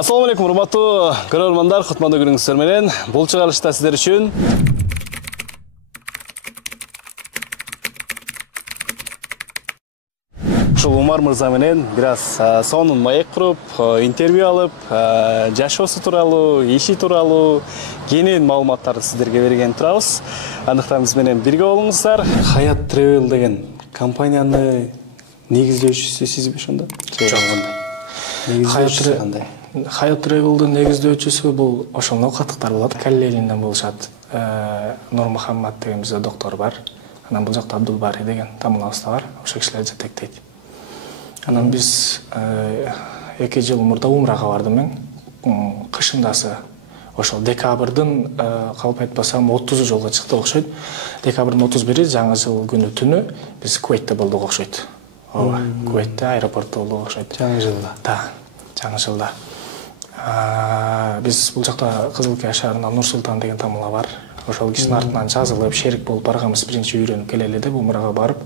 Assalamu alaikum, урматтуу көрөрмандар, кутмандуу күнүңүздөр менен. Бул чыгарылышта сиздер үчүн ушул Умар мырза менен бир аз сонун маек куруп, интервью алып, жашоосу тууралуу, иши тууралуу кенен маалыматтарды сиздерге берген турабыз. Андыктан биз менен бирге болуңуздар. Хаят Travel деген компанияны негиздөөчүсү сизби ошондо? Жок, Хаят Travel'дын негиздөөчүсү бул ошол ноокаттыктар болот. Калленинден болушат. Нур Мухаммад деген бизде доктор бар. Анан бул жакта Абдулбари деген тамылабыз да бар. Ошол кишилер жетектейт. Анан биз 2 жыл мурда умрага бардым мен. Кышындасы ошол декабрдын калп айтпасам 30 жолго чыктык окшойт. Декабрдын 31-и жаңы жыл күнү түнү биз Куweitте болдук окшойт. Ооба, Куweitте аэропортто болдук окшойт. Жаңы жылда. Да, жаңы жылда. Биз бул жакта Кызылкая шаарында Нур Султан деген тамыла бар. Ошол кишинин артынан жазылып, шерик болуп барганбыз, биринчи үйрөнүп келели деп умрага барып,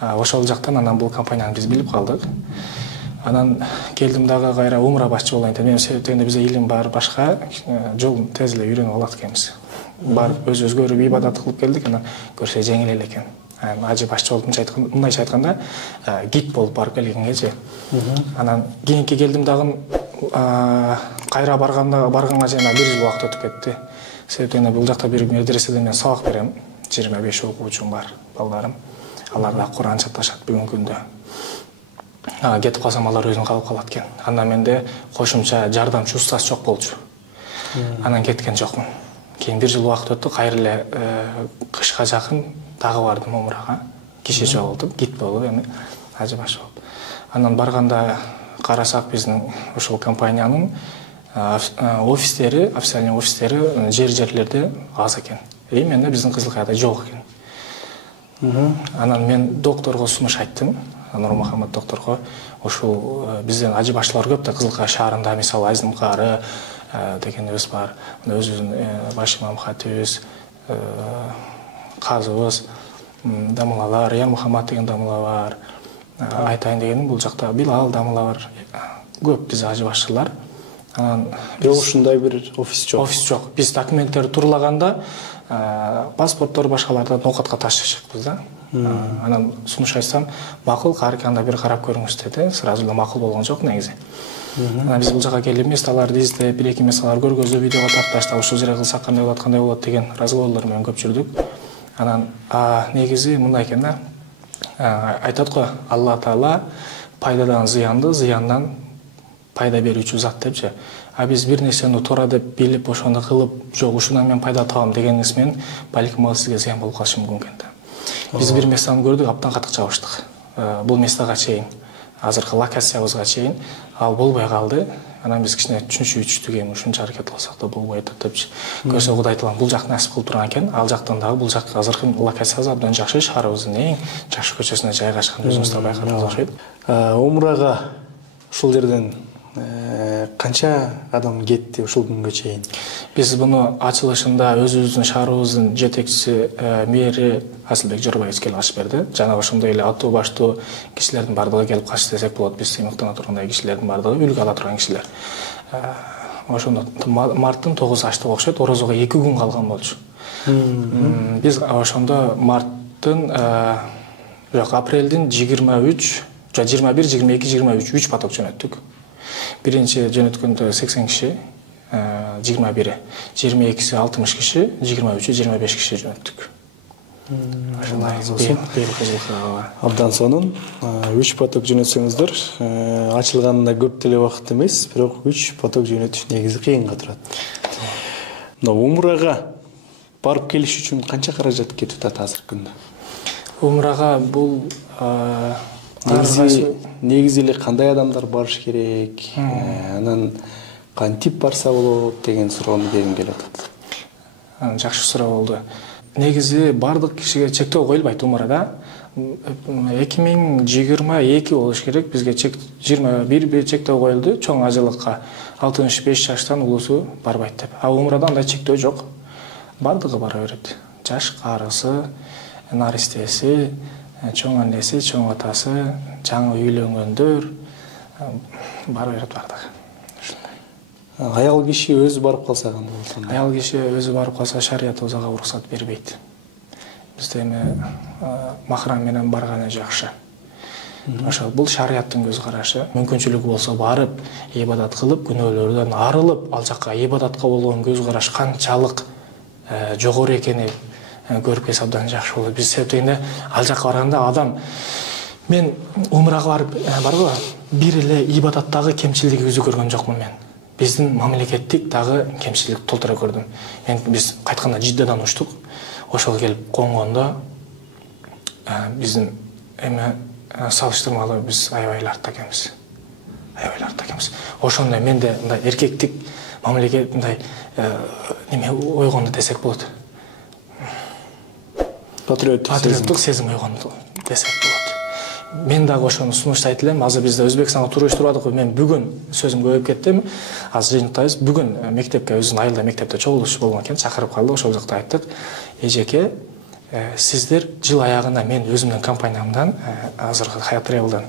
ошол жактан анан бул компанияны биз билип калдык. Анан келдим дагы кайра умра башчы болайын деп. Мен себептен бизде илим бар, башка жол тез эле үйрөнүп алат экенбиз. Барып өзүбүзгө көрүп ибадат кылып келдик, анан көрсө жеңил эле экен. Ажы башчы болуп мындайча айтканда, гид болуп барып келгенгечи. Анан кийинки келдим дагы кайра барганга жана 1 жыл убакыт өтүп кетти. Себептен бул жакта бир медреседе мен сабак берем. 25 окуучум бар, балдарым. Алар да Кур'ан чаташат бүгүнкү күндө. Кетип калсам алар өзүн калып калат экен. Андан менде кошумча жардамчы устаз жок болчу. Анан кеткен жокмун. Кийин 1 жыл убакыт өттү, кайра эле кышка жакын дагы бардым умрага. Киши чогултуп, гид болуп, эми ажы баш болуп. Анан барганда карасак биздин ошол компаниянын офистери, официальный офистери жерлерде аз экен. Именно биздин Кызылкаяда жок экен. Анан мен докторго сунуш айттым. Нур Мухаммад докторго ошол бизден ажы баштылар көп да Кызылкая шаарында, мисалы Айзым кары дегенибиз бар. Өзүбүздүн баш имам хатибиз, казыбыз, дамылалар, Ян Мухаммад деген дамыла бар. Айтайын дегеним бул жакта Билал дамыла бар. Көп биз ажы башчылар. Анан бирок ушундай бир офис жок. Офис жок. Биз документтерди турлаганда паспорттор башкалардан ноокатка ташыйшыкпыз да. Анан сунуш айтсам, макул, карыканда бир карап көрүңүз деди. Сразу эле макул болгон жок негизи. Анан биз бул жака келип месталарды издеп, бир-эки месталар көргөзүп, видеого тарташтап, ушул жерге кылсак кандай болот деген разговорлор менен көп жүрдүк. Анан негизи мындай экен да. Айтат го, Алла Таала пайдадан зыянды, зыяндан пайда берүүчү зат депчи. Биз бир нерсени туура деп билип, ошону кылып, жок, ушунан мен пайда табам дегениңиз менен балким ал сизге зыян болуп калышы мүмкүн экен да. Биз бир местаны көрдүк, аптан катык чабыштык. Бул местага чейин, азыркы локациябызга чейин ал болбой калды. Анан биз кичине түшүнчүктүк, эми ушунча аракет кылсак да болбой атат депчи. Көрсө Кудай Таалам бул жак насип кылып турган экен. Ал жактан дагы бул жак азыркы локациясы абдан жакшы, шаарыбыздын эң жакшы көчөсүнө жайгашкан, өзүңүз да байкадыңыз окшойт. Умрага ушул жерден канча адам кетти ушул күнгө чейин? Биз буну ачылышында өзүбүздүн шаарыбыздын жетекчиси мэри Асылбек Жорбаевич келип ачып берди. Жана ошондой эле аттуу баштуу кишилердин бардыгы келип качты десек болот. Биз сыймыктана тургандай кишилердин бардыгы, үлгү ала турган кишилер. Ошондо марттын 9 аштык окшойт, орозого 2 күн калган болчу. Биз ошондо марттын апрелдин 23, 21, 22, 23 3 поток жөнөттүк. Биринчи жөнөткөндө 80 киши, 21-и, 22-си 60 киши, 23-ü 25 киши жөнөттүк. Абдан сонун. 3 поток жөнөтсөңүздөр, ачылганына көп деле убакыт эмес, бирок 3 поток жөнөтүш негизи кыйынга турат. Умрага барып келиш үчүн канча каражат кетип атат азыркы күндө? Умрага бул негизи эле кандай адамдар барыш керек? Анан кантип барса болот деген суроону бергим келип атат. Жакшы суроо болду. Негизи бардык кишиге чектөө коюлбайт умрада. 2022 болуш керек, бизге 21 чектөө коюлду, чоң ажылыкка 65 жаштан улусу барбайт деп. Умрада андай чектөө жок. Бардыгы бара берет. Жаш, карысы, наристеси, чоң анеси, чоң атасы, жаңы үйлөнгөндөр бара берет бардыгы. Аял киши өзү барып калса кандай болсун? Аял киши өзү барып калса шарият озага уруксат бербейт. Бизде эми махрам менен барганы жакшы. Ошол бул шариаттын көз карашы. Мүмкүнчүлүгү болсо барып, ибадат кылып, күнөөлөрдөн арылып, ал жакка ибадатка болгон көз караш канчалык жогору экени көрүп келсе абдан жакшы болот. Биз себептегенде ал жакка барганда адам мен умрага барып барбы, бир эле ибадаттагы кемчилдигибизди көргөн жокмун мен. Биздин мамлекеттик дагы кемчилик толтура көрдүм. Биз кайтканда Жиддадан учтук. Ошол келип конгондо биздин эми салыштырмалуу биз аябай артта экенбиз. Ошондой менде мындай эркектик мамлекет мындай неме ойгонду десек болот. Патриоттук сезим ойгонду десек болот. Мен дагы ошону сунуштайт элем. Азыр бизде Өзбекстанга туура турдук. Мен бүгүн сөзүм көбөйүп кетти. Азыр жыйынтайбыз. Бүгүн мектепке өзүнүн айылда мектепте чогулуш болгон экен, чакырып калды. Ошол жакта айттык. Эжеке, сиздер жыл аягында мен өзүмдүн компаниямдан, азыркы Хаят Travel'дан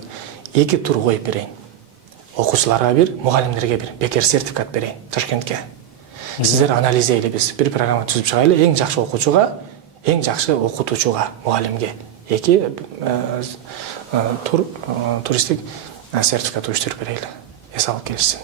2 тур коюп берейин. Окуучуларга бир, мугалимдерге бир, бекер сертификат берейин Ташкентке. Сиздер анализдейлибиз. Бир программа түзүп чыгайлы, эң жакшы окуучуга, эң жакшы окутуучуга, мугалимге 2 туристик сертификат уюштуруп берейли. Эс алып келишсин.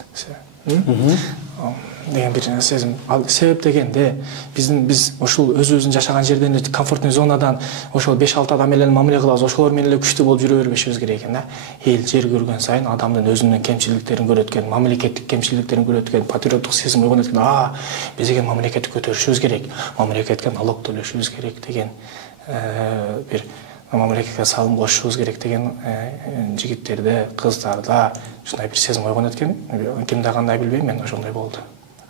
Деген бир сезим. Ал себеп дегенде биз ушул өзүбүздүн жашаган жерден комфортный зонадан ошол 5-6 адам менен мамиле кылабыз. Ошолор менен эле күчтүү болуп жүрө бербешибиз керек экен да. Эл жер көргөн сайын адамдын өзүнүн кемчиликтерин көрөткөн, мамлекеттик кемчиликтерин көрөткөн, патриоттук сезим ойгонот экен. Биз деген мамлекетти көтөрүшүбүз керек, мамлекетке налог төлөшүбүз керек деген бир мамлекетке салым кошушубуз керек деген жигиттерде, кыздарда ушундай бир сезим ойгонот экен. Кимде кандай билбейм, мен ошондой болду.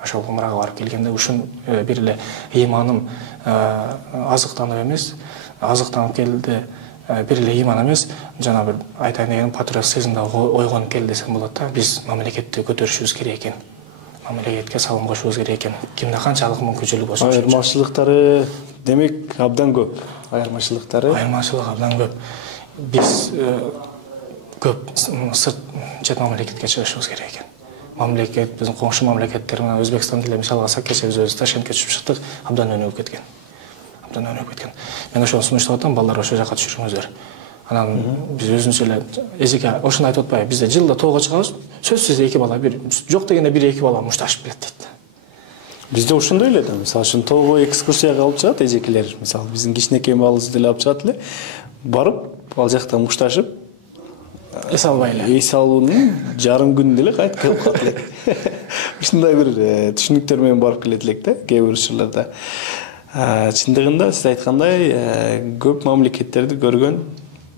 Ошол умрага барып келгенде ушун бир эле ыйманым азыктанып эмес, азыктанып келди. Бир эле ыйман эмес, жана бир айтайын дегеним патриот сезимде ойгонуп келди десем болот да. Биз мамлекетти көтөрүшүбүз керек экен. Мамлекетке салым кошушубуз керек экен. Кимде канчалык мүмкүнчүлүк болсо. Айырмачылыктары демек абдан көп. Айырмачылык абдан көп. Биз көп сырт чет мамлекетке чыгышыбыз керек экен. Мамлекет, биздин коңшу мамлекеттер менен Өзбекстан деле мисал алсак, кече биз Ташкентке түшүп чыктык, абдан өнүгүп кеткен. Мен ошону сунуштап атам, балдар ошол жака түшүрүңүздөр. Анан биз өзүнчө эле эжеке ошону айтып атпайбы, бизде жылда тоого чыгабыз, сөзсүз 2 бала, бир жок дегенде 1-2 бала мушташып келет дейт. Бизде ошондой эле да. Мисалы үчүн тоого экскурсияга алып чыгат эжекелер. Мисалы биздин кичинекей балыбызды деле алып чыгат эле. Барып, ал жакта мушташып, эс албай эле. Эс алуунун жарым күн деле кайтып келип калат элек. Ушундай бир түшүнүктөр менен барып келет элек да, кээ бир учурларда. Чындыгында сиз айткандай, көп мамлекеттерди көргөн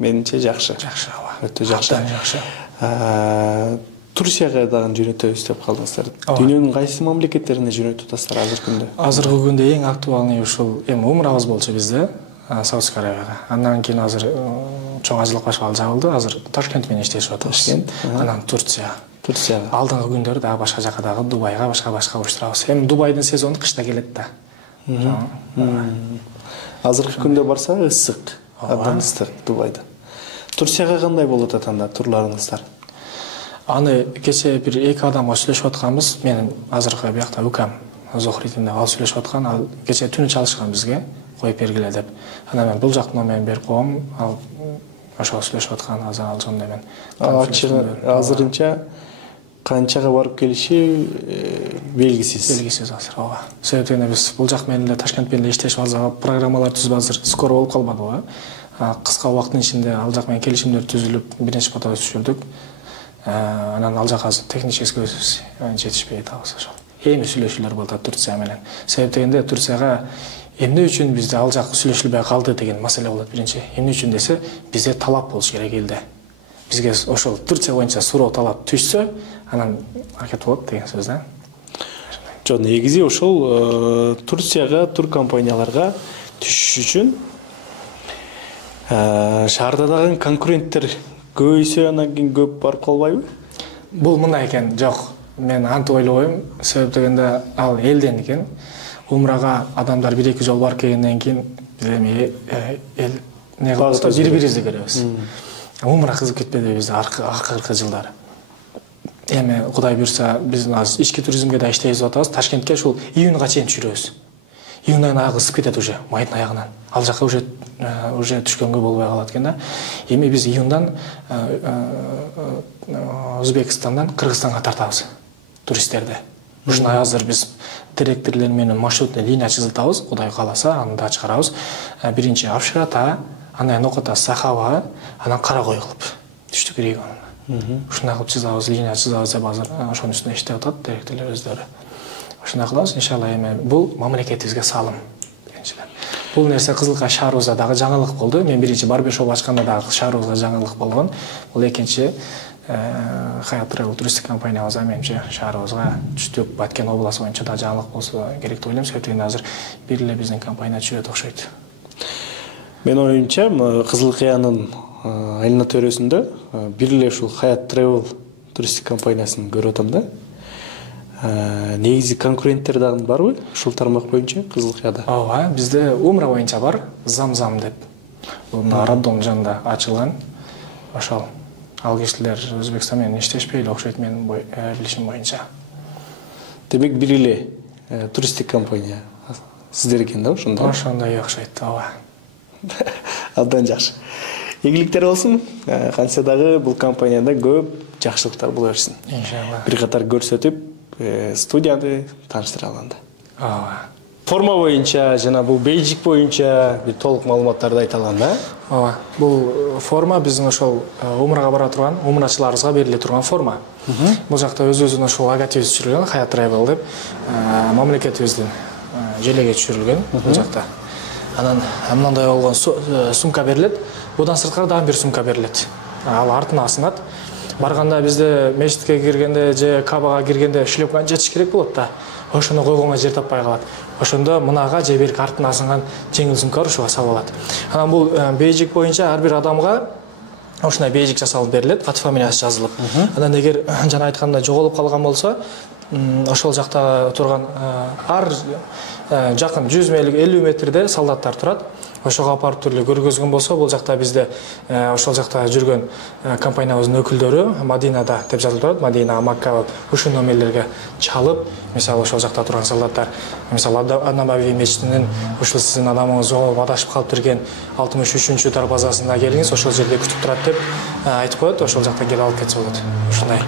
менимче жакшы. Жакшы, өтө жакшы. Абдан жакшы. Турцияга дагы жөнөтөбүз деп калдыңыздар. Дүйнөнүн кайсы мамлекеттерине жөнөтүп атасыздар азыркы күндө? Азыркы күндө эң актуалный ушул эми умрабыз болчу бизде, Саудовская Аравияга. Андан кийин азыр чоң ажылык башкалы жабылды. Азыр Ташкент менен иштешип атабыз. Анан Турцияга. Алдыңкы күндөрү дагы башка жака дагы Дубайга башка уюштурабыз. Эми Дубайдын сезону кышта келет да. Азыркы күндө барсак ысык, абдан ысык Дубайда. Турцияга кандай болот атанда турларыңыздар? Аны кече бир 2 адамга сүйлөшүп атканбыз. Менин азыркы биякта укам Зохридин деп ал сүйлөшүп аткан. Ал кече түнү чалышкан бизге, коюп бергиле деп. Анан мен бул жактын номерин берип койгом. Ал ошол сүйлөшүп аткан азыр ошондой мен. Азырынча канчага барып келиши белгисиз. Белгисиз азыр, ооба. Себептен биз бул жак менен эле Ташкент менен иштешип азыр программалар түзүп азыр скоро болуп калбадыбы? Кыска убакыттын ичинде ал жак менен келишимдер түзүлүп, биринчи фотого түшүрдүк. Анан ал жак азыр технический жетишпей атабыз ошол. Эми сүйлөшүүлөр болуп атат Турция менен. Себеп дегенде Турцияга эмне үчүн бизде ал жак сүйлөшүлбөй калды деген маселе болот биринчи. Эмне үчүн десе, бизде талап болуш керек элде. Бизге ошол Турция боюнча суроо талап түшсө, анан аракет болот деген сөз да. Жок, негизи ошол Турцияга тур компанияларга түшүш үчүн шаарда дагы конкуренттер көбөйсө анан кийин көп барып калбайбы? Бул мындай экен, жок. Мен антип ойлобойм. Себеп дегенде ал элден экен. Умрага адамдар 1-2 жол барып келгенден кийин биз эми эл не кылабыз, бири-бирибизди көрөбүз. Умра кызып кетпеди бизде акыркы жылдары. Эми Кудай буйрса биз азыр ички туризмге да иштейбиз деп атабыз. Ташкентке ушул июнга чейин түшүрөбүз. Июнь айына ысып кетет уже, майдын аягынан. Ал жака уже түшкөнгө болбой калат экен да. Эми биз июндан Өзбекстандан Кыргызстанга тартабыз туристтерди. Ушуна азыр биз директорлор менен маршрутный линия чызытабыз. Кудай кааласа, аны да чыгарабыз. Биринчи Авширата, анан Нокота Сахава, анан Карагой кылып түштүк регионуна. Ушундай кылып чызабыз, линия чызабыз деп азыр ошонун үстүнө иштеп атат директорлор өздөрү. Ушундай кылабыз, иншалла. Эми бул мамлекетибизге салым. Биринчиден. Бул нерсе Кызылкай шаарыбызда дагы жаңылык болду. Мен биринчи барбершоп ачканда дагы шаарыбызга жаңылык болгон. Бул экинчи Хаят Travel туристик компаниябыз менимче шаарыбызга түштүк, Баткен областы боюнча да жаңылык болсо керек деп ойлойм. Себеби азыр бир эле биздин компания чүйөт окшойт. Мен оюмча, Кызылкаянын айылына төрөсүндө бир эле ушул Хаят Travel туристик компаниясын көрүп атам да. Негизи конкуренттер дагы барбы? Ушул тармак боюнча Кызылкаяда. Ооба, бизде Умра боюнча бар, Замзам деп. Бул Раддом жанында ачылган. Ошол ал кишилер Өзбекстан менен иштешпей эле окшойт менин билишим боюнча. Демек бир эле туристик компания сиздер экен да ошондо? Ошондой окшойт, ооба. Абдан жакшы. Ийгиликтер болсун. Кантсе дагы бул компанияда көп жакшылыктар боло берсин. Иншалла. Бир катар көрсөтүп, студияны тааныштыра алганда. Ооба. Форма боюнча жана бул бейджик боюнча бир толук маалыматтарды айта алган да? Ооба. Бул форма биздин ошол Умрага бара турган умрачыларыбызга бериле турган форма. Бул жакта өзүбүздүн ошол логотипибиз түшүрүлгөн, Хаят Travel деп, мамлекетибиздин желеге түшүрүлгөн бул жакта. Анан мындай болгон сумка берилет. Будан сырткары дагы бир сумка берилет. Ал артына асынат. Барганда бизде мечитке киргенде же Кабага киргенде шлепканы жетиш керек болот да. Ошону койгонго жер таппай калат. Ошондо мынага же бир артына асынган жеңил сумкалар ушуга салып алат. Анан бул бейджик боюнча ар бир адамга ушундай бейджик жасалып берилет, ат фамилиясы жазылып. Анан эгер жана айткандай жоголуп калган болсо, ошол жакта турган ар жакын 150 метрде солдаттар турат. Ошого апарып туруп көргөзгөн болсо, бул жакта бизде ошол жакта жүргөн компаниябыздын өкүлдөрү Мадинада деп жазылып турат. Мадина, Макка ушул номерлерге чалып, мисалы ошол жакта турган солдаттар, мисалы Аннабави мечитинин ушул сиздин адамыңыз жоголуп адашып калып жүрген 63-чү дарбазасына келиңиз, ошол жерде күтүп турат деп айтып коет. Ошол жактан келип алып кетсе болот. Ушундай.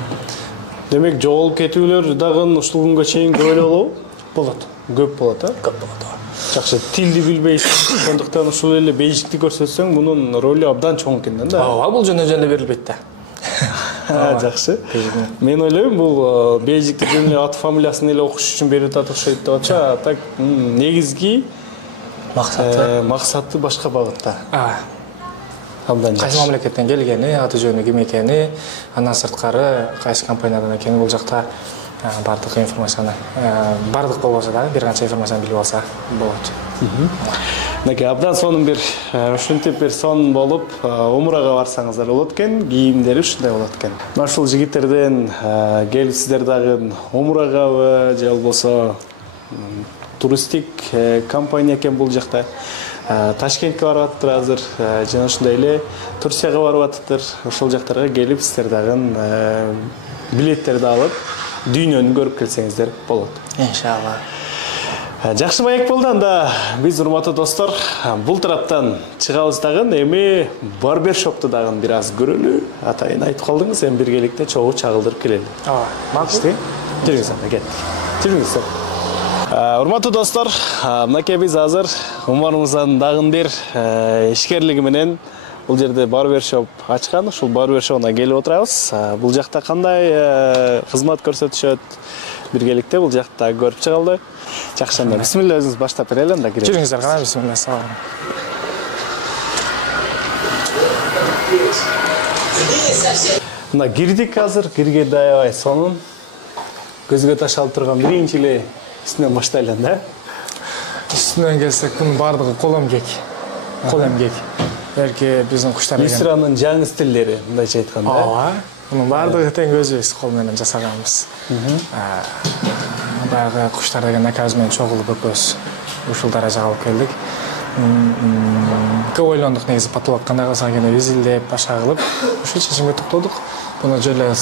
Демек жоголуп кетүүлөр дагы ушул күнгө чейин көп эле болобу? Болот. Көп болот, а? Көп болот. Жакшы, тилди билбейсиң, ошондуктан ушул эле бейджикти көрсөтсөң, мунун ролу абдан чоң экен да. Ооба, бул жөн-жөн берилбейт да. Жакшы. Мен ойлойм, бул бейджикти жөн эле ат фамилиясын эле окуш үчүн берип атат окшойт деп атса, так негизги максаты башка багытта. Абдан жакшы. Кайсы мамлекеттен келгени, аты жөнү ким экени, андан сырткары кайсы компаниядан экени бул жакта бардык информацияны, бардык болбосо дагы бир канча информацияны билип алса болот. Мынакей абдан сонун бир ушинтип бир сонун болуп, Умрага барсаңыздар болот экен, кийимдери ушундай болот экен. Мына ушул жигиттерден келип сиздер дагы Умрагабы же болбосо туристик компания экен бул жакта. Ташкентке барып атыптыр азыр, жана ошондой эле Турцияга барып атыптыр. Ошол жактарга келип сиздер дагы билеттерди алып, дүйнөнү көрүп келсеңиздер болот. Иншалла. Жакшы маек болду анда. Биз урматтуу достор, бул тараптан чыгабыз дагы, эми барбершопту дагы бир аз көрөлү. Атайын айтып калдыңыз, эми биргеликте чогуу чагылдырып келели. Ооба, максты. Жүрүңүз анда, кеттик. Жүрүңүздөр. Урматтуу достор, мынакей биз азыр Умарымыздын дагы бир ишкерлиги менен бул жерде барбершоп ачкан, ушул барбершопуна келип отурабыз. Бул жакта кандай кызмат көрсөтүшөт? Биргеликте бул жакта көрүп чыгалды. Жакшы, анда бисмилла, өзүңүз баштап берели, анда кирели. Жүрүңүздөр, кана бисмилла, салам. Мына кирдик азыр, киргенде аябай сонун. Көзгө ташалып турган биринчи эле үстүнөн баштайлы анда. Үстүнөн келсек, бунун бардыгы кол эмгек. Кол эмгек. Берки биздин куштар деген. Мисранын жаңы стилдери, мындайча айтканда. Ооба. Мунун бардыгы тең өзүбүз кол менен жасаганбыз. Баягы куштар деген акабыз менен чогулуп экөөбүз ушул даражага алып келдик. Көп ойлондук негизи потолок кандай кылсак экен изилдеп, башка кылып, ушул чечимге токтолдук. Буну жоле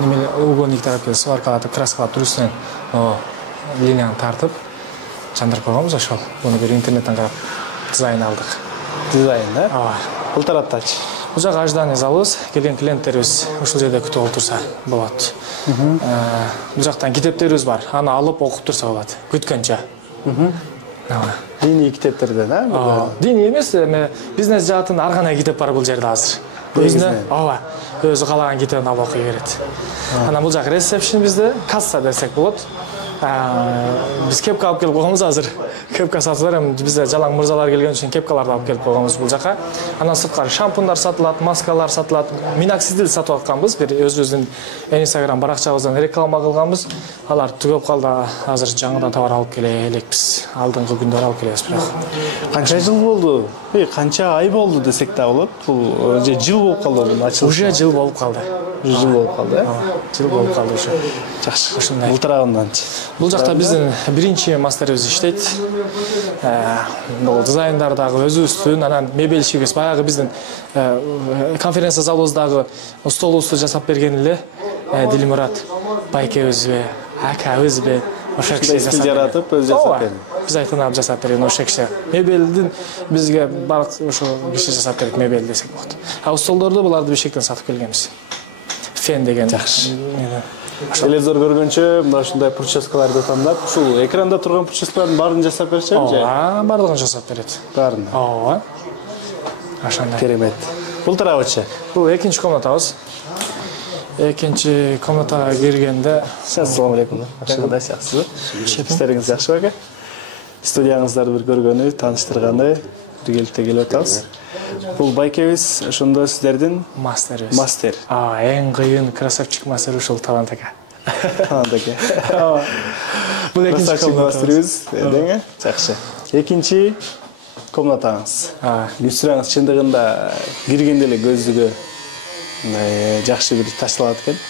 неме угольник тарапы сваркалатып, краскалап туруп линияны тартып жандырып койгонбуз ошол. Буну бир интернеттен карап дизайн алдык. Дизайн, да? Ооба. Бул тараптачы. Бул жак ожидание залыбыз, келген клиенттерибиз ушул жерде күтүп отурса болот. Бул жактан китептерибиз бар. Аны алып окуп турса болот. Күткөнчө. Диний китептерден, да? Диний эмес, эми бизнес жаатын ар кандай китеп бар бул жерде азыр. Өзүнө, ооба, өзү каалаган китебин алып окуй берет. Анан бул жак ресепшн бизде, касса десек болот. Биз кепка алып келип койгонбуз азыр. Кепка сатылар, эми бизде жалаң мырзалар келген үчүн кепкаларды алып келип койгонбуз бул жака. Андан сырткары шампундар сатылат, маскалар сатылат. Миноксидил сатып атканбыз, бир өзүбүздүн Instagram баракчабыздан реклама кылганбыз. Алар түгөп калды, азыр жаңыдан товар алып келе элекпиз. Алдыңкы күндөр алып келебиз бирок. Канча жыл болду? Канча ай болду десек да болот. Бул же жыл болуп калды бул ачылышы? Уже жыл болуп калды. Жыл болуп калды, э? Жыл болуп калды уже. Жакшы. Ушундай. Бул тарабынданчы. Бул жакта биздин биринчи мастерибиз иштейт. Бул дизайндар дагы өзүбүздүн, анан мебельщигибиз баягы биздин конференция залыбыздагы столубузду жасап берген эле Дилмурат байкебизби, акабызбы, ошол киши жасап жаратып, өзү жасап берген. Биз айтынап жасап берген ошол киши. Мебелдин бизге барлык ошол киши жасап берет мебель десек болот. Столдорду буларды бишектен сатып келгенбиз. Фен деген. Жакшы. Телевизор көргөнчө мына ушундай прическаларды тандап, ушул экранда турган прическалардын баарын жасап берчи? Ооба, баардыгын жасап берет. Баарын. Ооба. Ошондой. Керемет. Бул тарабычы? Бул экинчи комнатабыз. Экинчи комнатага киргенде, ассалам алейкум. Кандай саксыз? Иштериңиз жакшы беке? Студияңыздарды бир көргөнү, тааныштырганы, биргеликте келип атабыз. Бул байкебиз ошондо сиздердин мастерибиз. Мастер. Эң кыйын красавчик мастер ушул Талант ака. Талант ака. Бул экинчи мастерибиз, дең, жакшы. Экинчи комнатаңыз. Гүлсүраңыз чындыгында киргенде эле көзгө жакшы бир ташталат экен.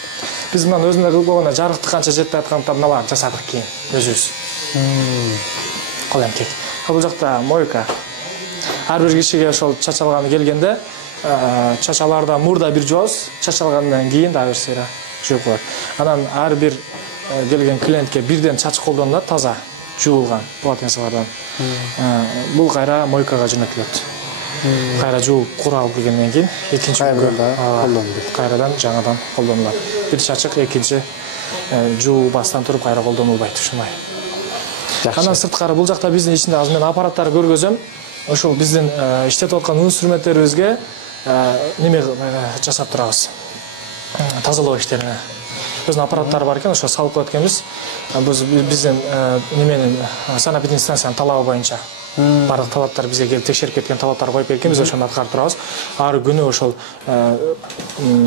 Биз мына өзүнө кылып койгондо жарыкты канча жетти атканда мыналарды жасадык кийин өзүбүз. Кол эмкек. Бул жакта мойка. Ар бир кишиге ошол чачалганы келгенде, чачаларда мурда бир жуабыз, чачалгандан кийин дагы бир сыйра жууп коет. Анан ар бир келген клиентке бирден чач колдонулат, таза жуулган полотенцалардан. Бул кайра мойкага жөнөтүлөт. Кайра жууп куралып келгенден кийин экинчи күндө колдонулат. Кайрадан жаңадан колдонулат. Бир чачык экинчи жуубастан туруп кайра колдонулбайт ушундай. Анан сырткары бул жакта биздин ичинде азыр мен аппараттарды көргөзөм. Ошол биздин иштетип аткан инструменттерибизге неме жасап турабыз. Тазалоо иштерине. Биздин аппараттар бар экен, ошо салып коет экенбиз. Биздин неменин санапидин станциянын талабы боюнча бардык талаптар бизге келип текшерип кеткен талаптар коюп берген, биз ошону аткарып турабыз. Ар күнү ошол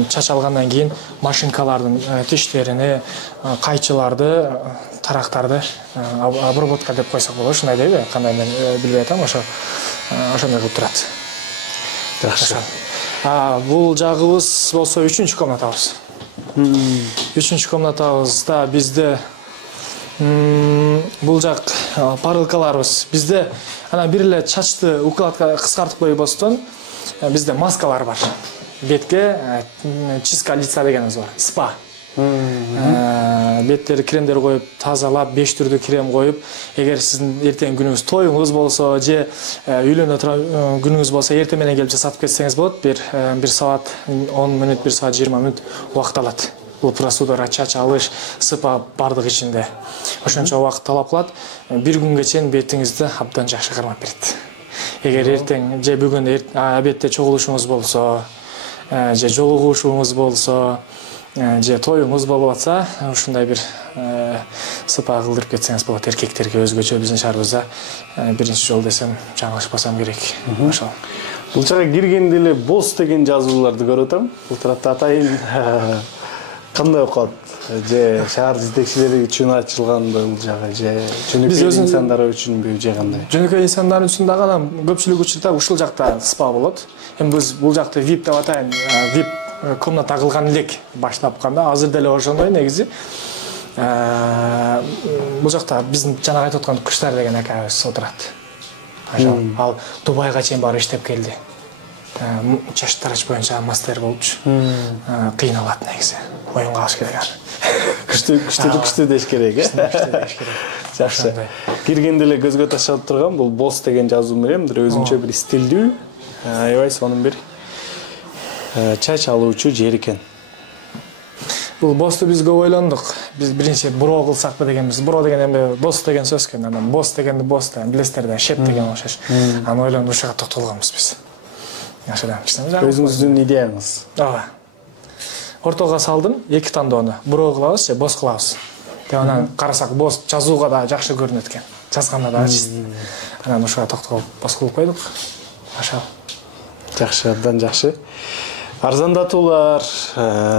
чачалгандан кийин машинкалардын тиштерини, кайчыларды, тарактарды обработка деп койсок болот, ушундай дейби, кандай мен билбей атам, ошондой кылып турат. Жакшы. Бул жагыбыз болсо 3-чү комнатабыз. 3-чү комнатабызда бизде бул жак парылкаларыбыз. Бизде анан бир эле чачты укладка кыскартып койбостон бизде маскалар бар. Бетке чистка лица дегенибиз бар. Спа. Беттери кремдер коюп, тазалап, 5 түрдүү крем коюп, эгер сиздин эртең күнүңүз тоюңуз болсо, же үйлөнө турган күнүңүз болсо, эртең менен келип жасатып кетсеңиз болот. Бир саат 10 мүнөт, 1 саат 20 мүнөт убакыт алат. Бул процедура чач алыш, сыпа бардык ичинде. Ошончо убакыт талап кылат. Бир күнгө чейин бетиңизди абдан жакшы кармап берет. Эгер эртең же бүгүн обедте чогулушуңуз болсо, же жолугушуңуз болсо, же тоюңуз болуп атса, ушундай бир сыпа кылдырып кетсеңиз болот эркектерге өзгөчө биздин шаарыбызда биринчи жол десем жаңылышпасам керек. Ошол. Бул жака киргенде эле босс деген жазууларды көрүп атам. Бул тарапта атайын кандай окуат? Же шаар жетекчилери үчүн ачылганбы бул жагы, же жөнөкөй инсандар үчүнбү, же кандай? Жөнөкөй инсандар үчүн дагы анан көпчүлүк учурда ушул жакта спа болот. Эми биз бул жакты VIP деп атайын, VIP комната кылган элек баштапканда, азыр деле ошондой негизи. Бул жакта биздин жанагы айтып аткан Куштар деген акабыз отурат. Ал Дубайга чейин барып иштеп келди. чаш тараш боюнча мастер болчу. Кыйналат негизи. Оюнга алыш керек аны. Күчтүү деш керек, Жакшы. Киргенде эле көзгө ташалып турган бул босс деген жазуу менен бир өзүнчө бир стилдүү, аябай сонун бир чач алуучу жер экен. Бул боссду биз көп ойлондук. Биз биринчи буроо кылсакпы дегенбиз. Буроо деген эми дос деген сөз экен. Анан босс дегенди босс деген билесиздер да, шеп деген окшош. Аны ойлонуп ушуга токтолгонбуз биз. Ашадан кичине. Өзүңүздүн идеяңыз. Ооба. Ортого салдым, эки тандоону. Буроо кылабыз же босс кылабыз. Деп анан карасак босс жазууга да жакшы көрүнөт экен. Жазганда да чист. Анан ушуга токтолуп босс кылып койдук. Ашал. Жакшы, абдан жакшы. Арзандатуулар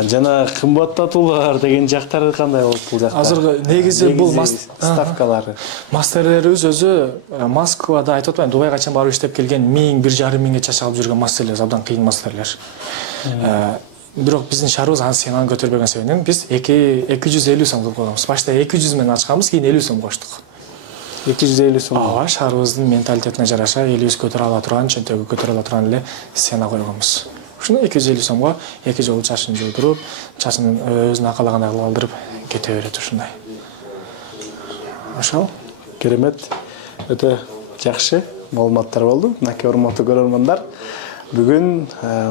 жана кымбаттатуулар деген жактары кандай болот бул жакта? Азыркы негизи бул ставкалары. Мастерлерибиз өзү Москвада айтып атпайм, Дубайга чейин барып иштеп келген 1000–1500 миңге чач алып жүргөн мастерлер, абдан кыйын мастерлер. Бирок биздин шаарыбыз анын көтөрбөгөн себебинен биз 250 сом кылып койгонбуз. Башта 200 менен ачканбыз, кийин 50 сом коштук. 250 сом. Ооба, шаарыбыздын менталитетине жараша 50 көтөрө ала турган, чөнтөгү көтөрө ала турган эле сцена койгонбуз. Ушуну 250 сомго 2 жолу чачын жуудуруп, чачын өзүнө акалагандай кылып алдырып кете берет ушундай. Ошол керемет, өтө жакшы маалыматтар болду. Мынакей урматтуу көрөрмандар, бүгүн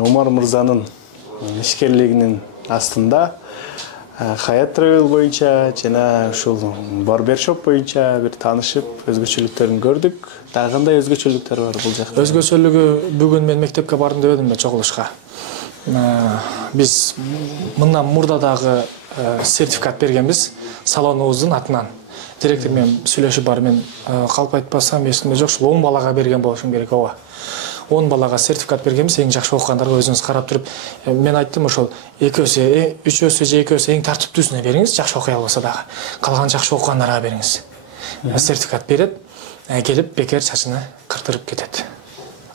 Умар мырзанын ишкерлигинин астында Хаят Travel боюнча жана ушул барбершоп боюнча бир таанышып, өзгөчөлүктөрүн көрдүк. Дагы кандай өзгөчөлүктөр бар бул жакта? Өзгөчөлүгү бүгүн мен мектепке бардым дебедим да чогулушка. Биз мындан мурда дагы сертификат бергенбиз салонубуздун атынан. Директор менен сүйлөшүп бар, мен калп айтпасам эсимде жок, 10 балага берген болушум керек, ооба. 10 балага сертификат бергенбиз, эң жакшы окугандарга өзүңүз карап туруп, мен айттым ошол экөөсү, үчөөсү же экөөсү эң тартиптүүсүнө бериңиз, жакшы окуй албаса дагы. Калган жакшы окугандарга бериңиз. Сертификат берет, келип бекер чачыны кыртырып кетет.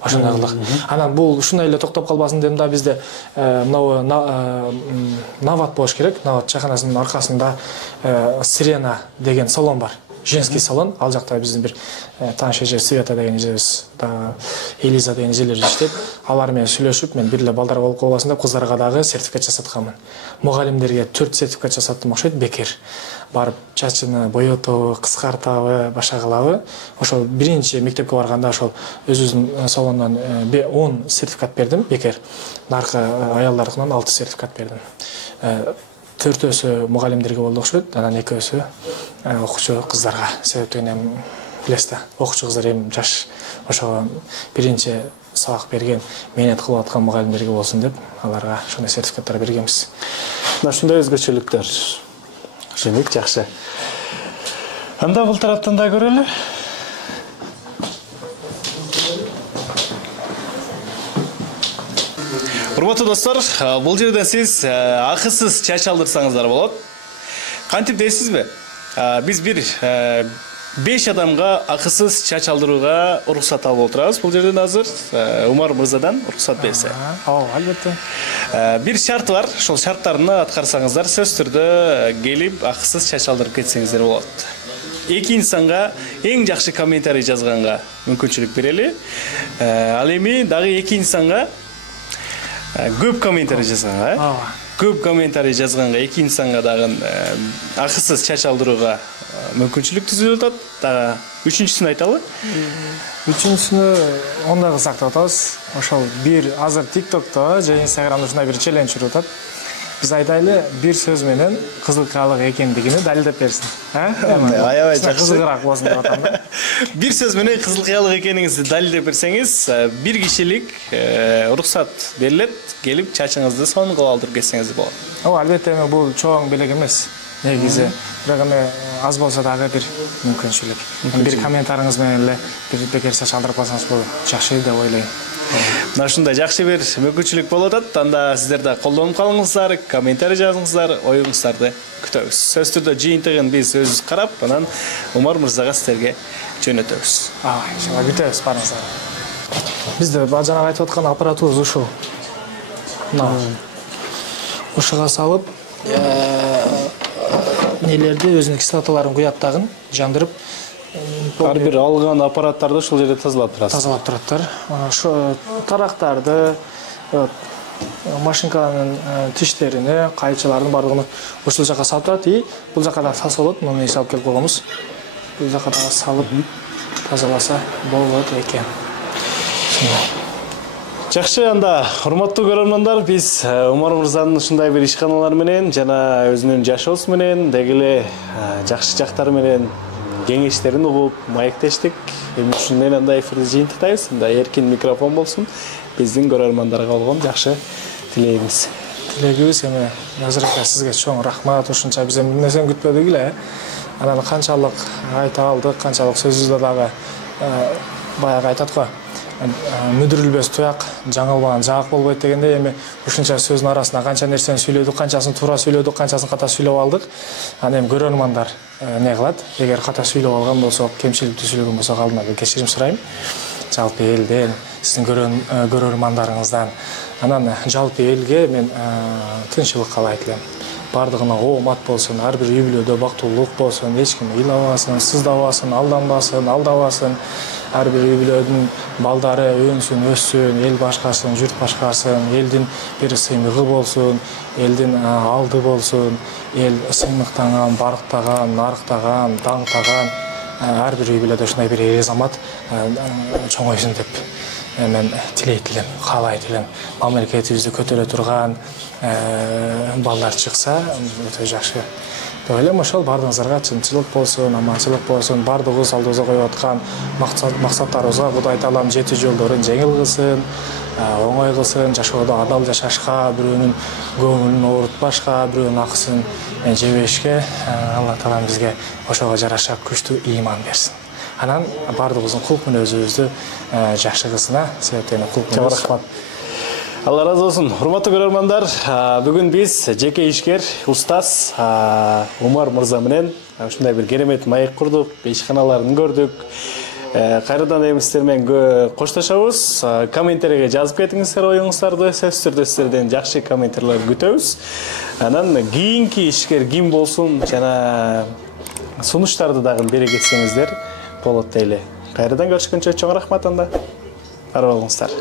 Ошондой кылдык. Анан бул ушундай эле токтоп калбасын дедим да, бизде Нават болуш керек. Нават чайканасынын аркасында Сирена деген салон бар. Женский салон, ал жакта биздин бир тааныш эже Света деген эжебиз, Элиза деген эжелер иштейт. Алар менен сүйлөшүп, мен бир эле балдар болуп калбасын деп кыздарга дагы сертификат жасатканмын. Мугалимдерге 4 сертификат жасаттым окшойт, бекер. Барып чачыны боётобу, кыскартабы, башка кылабы. Ошол биринчи мектепке барганда ошол өзүбүздүн салондон 10 сертификат бердим, бекер. Наркы аялдардыкынан 6 сертификат бердим. 4-өсү мугалимдерге болду окшойт, анан 2-өсү окуучу кыздарга. Себептен билесиз да, окуучу кыздар эми жаш, ошого биринчи сабак берген, мээнет кылып аткан мугалимдерге болсун деп, аларга ошондой сертификаттар бергенбиз. Мына ушундай өзгөчөлүктөр. Жемек жакшы. Анда бул тараптан да көрөлү. Урматтуу достор, бул жерден сиз акысыз чач алдырсаңыздар болот. Кантип дейсизби? Биз бир 5 адамга акысыз чач алдырууга уруксат алып отурабыз. Бул жерден азыр Умар мырзадан уруксат берсе. Ооба, албетте. Бир шарт бар. Ошол шарттарны аткарсаңыздар, сөз түрдө келип акысыз чач алдырып кетсеңиздер болот. Эки инсанга эң жакшы комментарий жазганга мүмкүнчүлүк берели. Ал эми дагы эки инсанга көп комментарий жазганга, көп комментарий жазганга эки инсанга дагы акысыз чач алдырууга мүмкүнчүлүк түзүлүп атат. Дагы үчүнчүсүн айталы. Үчүнчүсүнү ондай кылсак деп атабыз. Ошол бир азыр TikTokто же Instagramда ушундай бир челлендж жүрүп атат. Биз айтайлы, бир сөз менен кызыл каалык экендигини далилдеп берсин. Аябай жакшы. Кызыгыраак болсун деп атам да. Бир сөз менен кызыл каалык экениңизди далилдеп берсеңиз, бир кишилик уруксат берилет, келип чачыңызды сонун кылып алдырып кетсеңиз болот. Ооба, албетте бул чоң белек эмес. Негизи, бирок эми аз болсо дагы бир мүмкүнчүлүк. Бир комментарыңыз менен эле бир бекер чач алдырып калсаңыз бул жакшы деп ойлойм. Мына ушундай жакшы бир мүмкүнчүлүк болуп атат. Анда сиздер да колдонуп калыңыздар, комментарий жазыңыздар, оюңуздарды күтөбүз. Сөз түрдө жыйынтыгын биз өзүбүз карап, анан Умар мырзага сиздерге жөнөтөбүз. Иншалла күтөбүз барыңыздар. Бизде жанагы айтып аткан аппаратыбыз ушул. Мына ушуга салып, нелерди өзүнүн кислоталарын куят дагы, жандырып, ар бир алган аппараттарды ушул жерде тазалап турасыз. Тазалап тураттар. Ошо тарактарды, машинканын тиштерини, кайчылардын бардыгын ушул жака салып турат. И бул жака да салса болот. Муну эс алып келип койгонбуз. Бул жака да салып тазаласа болот экен. Жакшы, анда урматтуу көрөрмандар, биз Умар мырзанын ушундай бир ишканалары менен жана өзүнүн жашоосу менен деги эле жакшы жактары менен кеңештерин угуп маектештик. Эми ушун менен анда эфирди жыйынтыктайбыз. Анда эркин микрофон болсун. Биздин көрөрмандарга болгон жакшы тилегибиз. Тилегибиз эми азыркы сизге чоң рахмат. Ушунча биз эми нерсени күтпөдүк эле. Анан канчалык айта алдык, канчалык сөзүбүздө дагы баягы айтат го. Мүдүрүлбөс туяк, жаңылбаган жаак болбойт дегенде эми ушунча сөздүн арасында канча нерсени сүйлөдүк, канчасын туура сүйлөдүк, канчасын ката сүйлөп алдык. Аны эми көрөрмандар не кылат? Эгер ката сүйлөп алган болсок, кемчиликтүү сүйлөгөн болсок, алдынан кечирим сурайм. Жалпы элден, сиздин көрөрмандарыңыздан. Анан жалпы элге мен тынччылык каалайт элем. Бардыгына оомат болсун, ар бир үй бүлөдө бактылуулук болсун, эч ким ыйлабасын, сыздабасын, алданбасын, алдабасын. Ар бир үй бүлөнүн балдары өнсүн, өссүн, эл башкарсын, журт башкарсын, элдин бир сыймыгы болсун, элдин алды болсун, эл сыймыктанган, барктаган, нарыктаган, даңктаган, ар бир үй бүлөдө ушундай бир эр азамат чоңойсун деп мен тилейт элем, каалайт элем. Мамлекетибизди көтөрө турган балдар чыкса, өтө жакшы. Ойлойм, ошол бардыгыңыздарга чынчылык болсун, аманчылык болсун, бардыгыбыз алдыбызга коюп аткан максаттарыбызга Кудай Таалам жетүү жолдорун жеңил кылсын, оңой кылсын, жашоодо адал жашашка, бирөөнүн көңүлүн оорутпашка, бирөөнүн акысын жебешке Алла Таалам бизге ошого жараша күчтүү ыйман берсин. Анан бардыгыбыздын кулк мүнөзүбүздү жакшы кылсын. Себептен кулк мүнөз. Рахмат. Алла разы болсун. Урматтуу көрөрмандар, бүгүн биз жеке ишкер, устаз Умар мырза менен ушундай бир керемет маек курдук, ишканаларын көрдүк. Кайрадан эми сиздер менен коштошобуз. Комментарийге жазып кетиңиздер оюңуздарды, сөзсүз түрдө сиздерден жакшы комментарийлер күтөбүз. Анан кийинки ишкер ким болсун жана сунуштарды дагы бере кетсеңиздер болот дейли. Кайрадан көрүшкөнчө чоң рахмат анда. Бар болуңуздар.